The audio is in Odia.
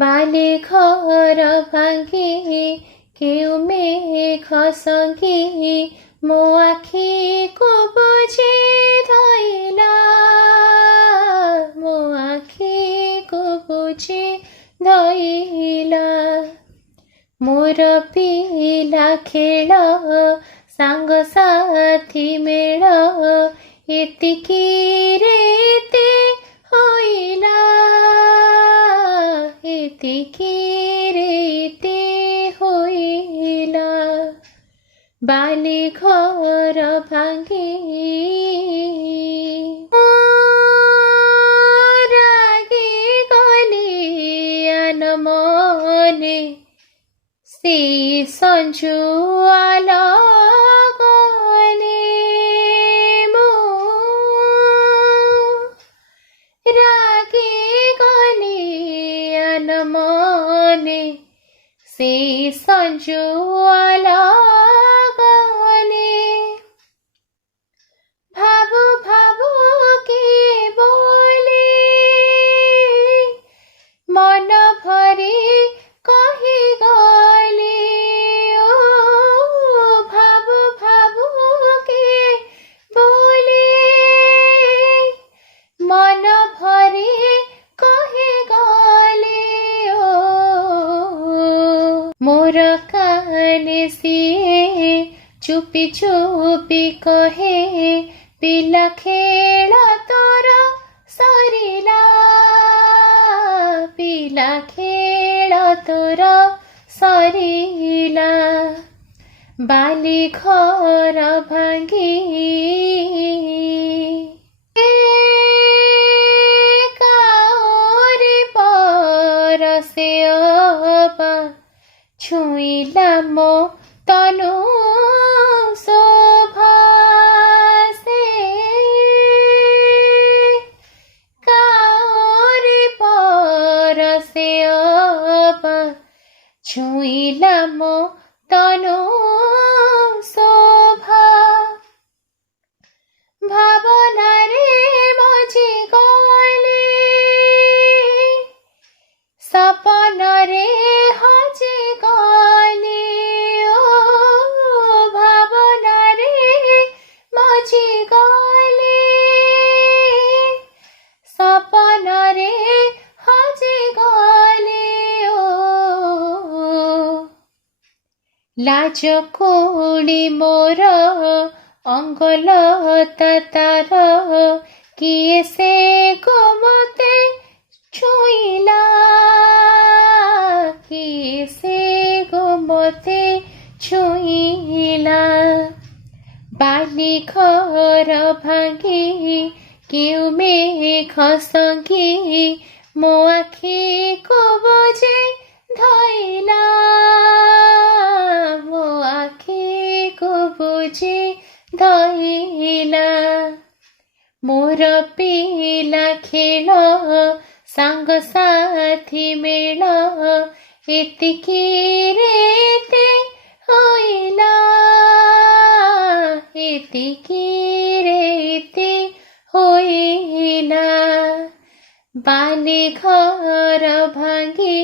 ବାଲି ଘର ଭାଙ୍ଗି କେଉଁ ମେଘ ସଙ୍ଗୀ ମୋ ଆଖିକୁ ବୁଜି ଧଇଲା, ମୋ ଆଖିକୁ ବୁଜି ଧଇଲା। ମୋର ପିଲା ଖେଳ ସାଙ୍ଗସାଥି ମେଳ ଏତିକିରେ ଏତେ ହୋଇଲା, ଏତିକିରେ ଏତେ ହୋଇଲା। ବାଲି ଘର ଭାଙ୍ଗି ରାଗି ଗଲି ଆନମନେ ସେ ସଞ୍ଜୁଆଲ ଗଲେ, ରାଗି ଗଲି ଆନମନେ ସେ ସଞ୍ଜୁଆଲ ଗଲେ। ଭାବୁ ଭାବୁ କିଏ ବୋଲେ ମନ ଭରି କହିଗଲି, ଓ ଭାବୁ ଭାବୁ କିଏ ବୋଲେ ମନ ଭରି କହିଗଲି। ମୋର କାନେ ସିଏ ଚୁପି ଚୁପି କହେ ପିଲା ଖେଳ ତୋର ସରିଲା, ପିଲା ଖେଳ ତୋର ସରିଲା। ବାଲି ଘର ଭାଙ୍ଗି କାଉରି ପରସେ ଅବା ଛୁଇଁଲା ମୋ ତନୁ ଶୋଭା, ସେ କାଉରି ପରସେ ଅବା ଛୁଇଁଲା ମୋ ତନୁ ଶୋଭା। ଭାବନାରେ ମଜି ଗଲି ସପନରେ ହଜି ଗଲି, ଓ ଭାବନାରେ ମଜି ଗଲି ସପନରେ ହଜି ଗଲି। ଲାଜ କୋଳି ମୋର ଅଙ୍ଗଲତା ତାର କିଏ ସେ ଗୋ ମତେ ଛୁଇଁଲା, କିଏ ସେ ଗୋ ମତେ ଛୁଇଁଲା। ବାଲି ଘର ଭାଙ୍ଗି କେଉଁ ମେଘ ସଙ୍ଗୀ ମୋ ଆଖିକୁ ବୁଜି ଧଇଲା, ମୋ ଆଖିକୁ ବୁଜି ଧଇଲା। ମୋର ପିଲା ଖେଳ ସାଙ୍ଗସାଥି ମେଳ ଏତିକିରେ ଏତେ ହୋଇଲା, ଏତିକିରେ ଏତେ ହୋଇଲା। ବାଲି ଘର ଭାଙ୍ଗି